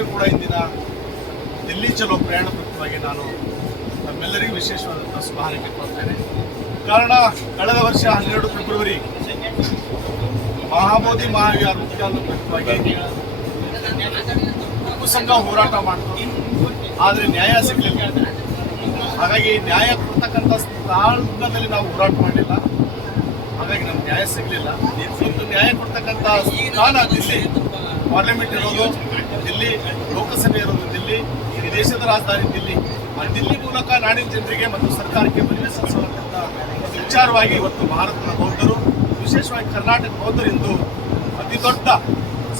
ನಿಮ್ಮೆಲ್ಲರಿಗೂ ಕೂಡ ಇಂದಿನ ದಿಲ್ಲಿ ಚಲೋ ಪ್ರಯಾಣ ಪತ್ರವಾಗಿ ನಾನು ನಮ್ಮೆಲ್ಲರಿಗೂ ವಿಶೇಷವಾದಂಥ ಶುಭಾರಂಭ ಕೊಡ್ತೇನೆ. ಕಾರಣ ಕಳೆದ ವರ್ಷ 12 ಫೆಬ್ರವರಿ ಮಹಾಬೋಧಿ ಮಹಾವಿಹಾರ ಮುಖ್ಯವಾಗಿ ಉಪ್ಪು ಸಂಘ ಹೋರಾಟ ಮಾಡಿತು. ಆದರೆ ನ್ಯಾಯ ಸಿಗಲಿಲ್ಲ. ಹಾಗಾಗಿ ನ್ಯಾಯ ಕೊಡ್ತಕ್ಕಂಥ ಸ್ಥಾನದಲ್ಲಿ ನಾವು ಹೋರಾಟ ಮಾಡಲಿಲ್ಲ. ಹಾಗಾಗಿ ನಮ್ಗೆ ನ್ಯಾಯ ಸಿಗಲಿಲ್ಲ. ಇವತ್ತು ನ್ಯಾಯ ಕೊಡ್ತಕ್ಕಂಥ ಸ್ಥಾನ ದಿಲ್ಲಿ, ಪಾರ್ಲಿಮೆಂಟ್ ಇರೋದು ದಿಲ್ಲಿ, ಲೋಕಸಭೆ ಇರೋದು ದಿಲ್ಲಿ, ಈ ದೇಶದ ರಾಜಧಾನಿ ದಿಲ್ಲಿ. ಆ ದಿಲ್ಲಿ ಮೂಲಕ ನಾಡಿನ ಜನರಿಗೆ ಮತ್ತು ಸರ್ಕಾರಕ್ಕೆ ಮನವಿ ಸಲ್ಲಿಸುವಂಥ ವಿಚಾರವಾಗಿ ಇವತ್ತು ಭಾರತದ ಬೌದ್ಧರು, ವಿಶೇಷವಾಗಿ ಕರ್ನಾಟಕ ಬೌದ್ಧರಿಂದು ಅತಿ ದೊಡ್ಡ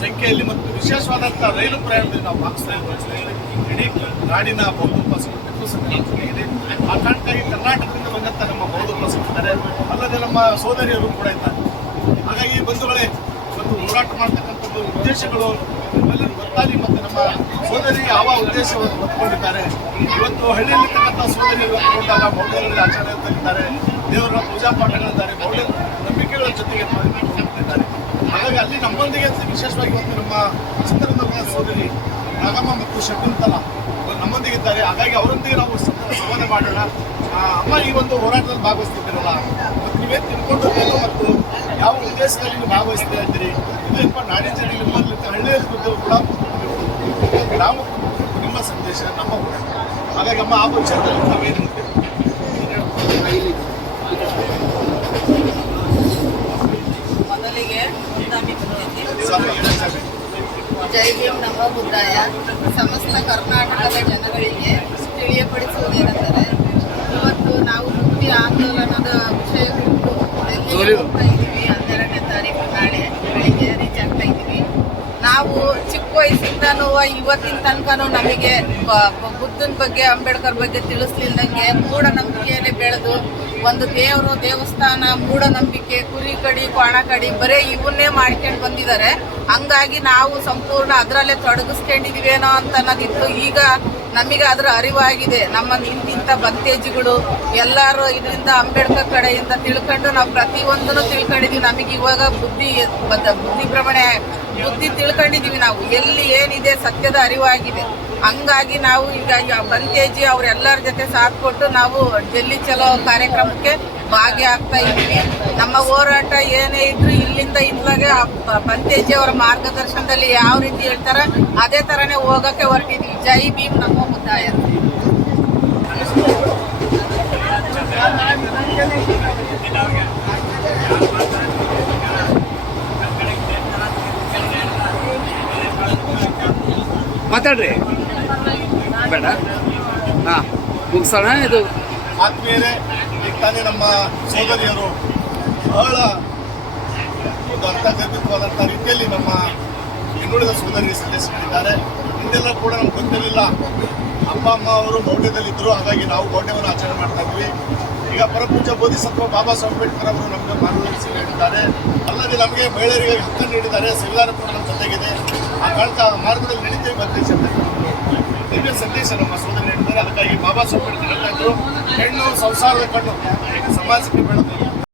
ಸಂಖ್ಯೆಯಲ್ಲಿ ಮತ್ತು ವಿಶೇಷವಾದಂಥ ರೈಲು ಪ್ರಯಾಣದಲ್ಲಿ ನಾವು ಭಾಗಿಸ್ತಾ ಇದ್ದೇವೆ. ಇಡೀ ನಾಡಿನ ಬೌದ್ಧ ಉಪಾಸಕರು ಇದೆ. ಆ ಕಾರಣಕ್ಕಾಗಿ ಕರ್ನಾಟಕದಿಂದ ಬಂದಂಥ ನಮ್ಮ ಬೌದ್ಧ ಉಪಾಸಕರಿದ್ದಾರೆ, ಅಲ್ಲದೆ ನಮ್ಮ ಸೋದರಿಯರು ಕೂಡ ಇದ್ದಾರೆ. ಹಾಗಾಗಿ ಬಂಧುಗಳೇ, ಇವತ್ತು ಹೋರಾಟ ಮಾಡ್ತಕ್ಕಂಥದ್ದು ಉದ್ದೇಶಗಳು ಎಲ್ಲರಿಗೂ ಗೊತ್ತಾಗಿ ಮತ್ತು ನಮ್ಮ ಸೋದರಿ ಯಾವ ಉದ್ದೇಶವನ್ನು ಹೊತ್ಕೊಂಡಿದ್ದಾರೆ. ಇವತ್ತು ಹಳ್ಳಿಯಲ್ಲಿರ್ತಕ್ಕಂಥ ಸೋದರಿಯರು ಹೊತ್ಕೊಂಡಾಗ ಮೌಢ್ಯಗಳಲ್ಲಿ ಆಚರಣೆ ಇದ್ದಾರೆ, ದೇವರ ಪೂಜಾ ಪಾಠಗಳಿದ್ದಾರೆ, ಮೌಢ್ಯ ನಂಬಿಕೆಗಳ ಜೊತೆಗೆ ಹೋಗ್ತಿದ್ದಾರೆ. ಹಾಗಾಗಿ ಅಲ್ಲಿ ನಮ್ಮೊಂದಿಗೆ ವಿಶೇಷವಾಗಿ ಇವತ್ತು ನಮ್ಮ ಚಿತ್ರದುರ್ಗದ ಸೋದರಿ ನಾಗಮ್ಮ ಮತ್ತು ಶಕುಂತಲಾ ನಮ್ಮೊಂದಿಗಿದ್ದಾರೆ. ಹಾಗಾಗಿ ಅವರೊಂದಿಗೆ ನಾವು ಸಂವಾದ ಮಾಡೋಣ. ಅಮ್ಮ, ಈ ಒಂದು ಹೋರಾಟದಲ್ಲಿ ಭಾಗವಹಿಸ್ತಿದ್ದೀರಲ್ಲ, ಮತ್ತು ನೀವೇನು ತಿಳ್ಕೊಂಡಿದ್ದೀರೋ ಮತ್ತು ಯಾವ ಉದ್ದೇಶದಲ್ಲಿ ನೀವು ಭಾಗವಹಿಸ್ತಾ ಇದ್ದೀರಿ, ಇದು ನಾಡಿನ ಜನರಿಗೆ ನಿಮ್ಮಲ್ಲಿ ಹಳ್ಳಿಯಲ್ಲಿ ಕೂಡ ಗ್ರಾಮ ನಿಮ್ಮ ಸಂದೇಶ, ನಮ್ಮ ಹೋರಾಟ. ಹಾಗಾಗಿ ಅಮ್ಮ, ಆ ವಿಚಾರದಲ್ಲಿ ನಾವೇನು ಮೊದಲಿಗೆ ಜೈ ಭೀಮ್ ನಮೋ ಬುದ್ಧಾಯ. ಸಮಸ್ತ ಕರ್ನಾಟಕದ ಜನಗಳಿಗೆ ತಿಳಿಯಪಡಿಸುವುದೇನೆಂದರೆ, ಇವತ್ತು ನಾವು ಮುಕ್ತಿ ಆಂದೋಲನದ ವಿಷಯ ಕುರಿತು ಡೆಲ್ಲಿಗೆ ಹೋಗ್ತಾ ಇದ್ದೀವಿ. 12ನೇ ತಾರೀಕು ನಾಳೆ ಬೆಳಿಗ್ಗೆ ರೀಚ್ ಆಗ್ತಾ ಇದ್ದೀವಿ. ನಾವು ಚಿಕ್ಕ ವಯಸ್ಸಿಂದನೂ ಇವತ್ತಿನ ತನಕನೂ ನಮಗೆ ಬುದ್ಧನ ಬಗ್ಗೆ, ಅಂಬೇಡ್ಕರ್ ಬಗ್ಗೆ ತಿಳಿಸ್ಲಿಲ್ದಂಗೆ ಮೂಢನಂಬಿಕೆಯಲ್ಲಿ ಬೆಳೆದು ಒಂದು ದೇವರು, ದೇವಸ್ಥಾನ, ಮೂಢನಂಬಿಕೆ, ಕುರಿ ಕಡಿ, ಕ್ವಾಣ ಕಡಿ ಬರೀ ಇವನ್ನೇ ಮಾಡ್ಕೊಂಡು ಬಂದಿದ್ದಾರೆ. ಹಂಗಾಗಿ ನಾವು ಸಂಪೂರ್ಣ ಅದರಲ್ಲೇ ತೊಡಗಿಸ್ಕೊಂಡಿದೀವೇನೋ ಅಂತ ಅನ್ನೋದಿತ್ತು. ಈಗ ನಮಗೆ ಅದರ ಅರಿವಾಗಿದೆ. ನಮ್ಮ ಇಂತಿಂಥ ಭಕ್ತೇಜಿಗಳು ಎಲ್ಲರೂ ಇದರಿಂದ ಅಂಬೇಡ್ಕರ್ ಕಡೆಯಿಂದ ತಿಳ್ಕೊಂಡು ನಾವು ಪ್ರತಿಯೊಂದನ್ನು ತಿಳ್ಕೊಂಡಿದ್ದೀವಿ. ನಮಗೆ ಇವಾಗ ಬುದ್ಧಿ ಭ್ರಮಣೆ ಬುದ್ಧಿ ತಿಳ್ಕೊಂಡಿದ್ದೀವಿ. ನಾವು ಎಲ್ಲಿ ಏನಿದೆ ಸತ್ಯದ ಅರಿವಾಗಿದೆ. ಹಂಗಾಗಿ ನಾವು ಈಗ ಬಂತೇಜಿ ಅವರೆಲ್ಲರ ಜೊತೆ ಸಾಥ್ ಕೊಟ್ಟು ನಾವು ಡೆಲ್ಲಿ ಚಲೋ ಕಾರ್ಯಕ್ರಮಕ್ಕೆ ಭಾಗಿಯಾಗ್ತಾ ಇದ್ದೀವಿ. ನಮ್ಮ ಹೋರಾಟ ಏನೇ ಇದ್ರು ಇಲ್ಲಿಂದ ಇತ್ಲಾಗೆ ಬಂತೇಜಿ ಅವರ ಮಾರ್ಗದರ್ಶನದಲ್ಲಿ ಯಾವ ರೀತಿ ಹೇಳ್ತಾರೆ ಅದೇ ಥರನೇ ಹೋಗೋಕ್ಕೆ ಹೊರಟಿದ್ವಿ. ಜೈ ಭೀಮ್ ನಮೋ ಬುದ್ಧಾಯ. ಮಾತಾಡ್ರಿ, ಬೇಡ, ಹಾಂ ಮುಗಿಸೋಣ. ಇದು ಆದ್ಮೇಲೆ ಈಗ ತಾನೇ ನಮ್ಮ ಸೋದರಿಯರು ಬಹಳ ಒಂದು ಅರ್ಥಗರ್ಭಿತವಾದಂಥ ರೀತಿಯಲ್ಲಿ ನಮ್ಮ ಇನ್ನುಳಿದ ಸೋದರಿಗೆ ಸಂದೇಶ ನೀಡಿದ್ದಾರೆ. ಹಿಂದೆಲ್ಲ ಕೂಡ ನಮ್ಗೆ ಗೊತ್ತಿರಲಿಲ್ಲ, ಅಪ್ಪ ಅಮ್ಮ ಅವರು ಮೌಢ್ಯದಲ್ಲಿದ್ದರು. ಹಾಗಾಗಿ ನಾವು ಮೌಢ್ಯವನ್ನು ಆಚರಣೆ ಮಾಡ್ತಾ ಇದ್ವಿ. ಈಗ ಪರಪೂಜ್ಯ ಬೋಧಿಸತ್ವ ಬಾಬಾ ಸಾಹೇಬ್ ಅಂಬೇಡ್ಕರ್ ಅವರು ನಮಗೆ ಮಾರ್ಗದರ್ಶನ ನೀಡಿದ್ದಾರೆ. ಅಲ್ಲದೆ ನಮಗೆ ಮಹಿಳೆಯರಿಗೆ ಹಕ್ಕು ನೀಡಿದ್ದಾರೆ. ಸಂವಿಧಾನ ಕೂಡ ನಮ್ಮ ಜೊತೆಗಿದೆ. ಆ ಕಾರಣಕ್ಕೆ ಮಾರ್ಗದಲ್ಲಿ ನಡೀತೇವೆ ಬಂದೇಜಿ ಅಂತ ದಿವ್ಯ ಸಂದೇಶ ನಮ್ಮ ಸೋದರಿ ನೀಡಿದ್ದಾರೆ. ಅದಕ್ಕಾಗಿ ಬಾಬಾ ಸಾಹೇಬ್ ಅಂಬೇಡ್ಕರ್ ಹೇಳ್ತಾ ಇದ್ರು, ಹೆಣ್ಣು ಸಂಸಾರದ ಕಣ್ಣು, ಸಮಾಜಕ್ಕೆ ಬೆಳೆದು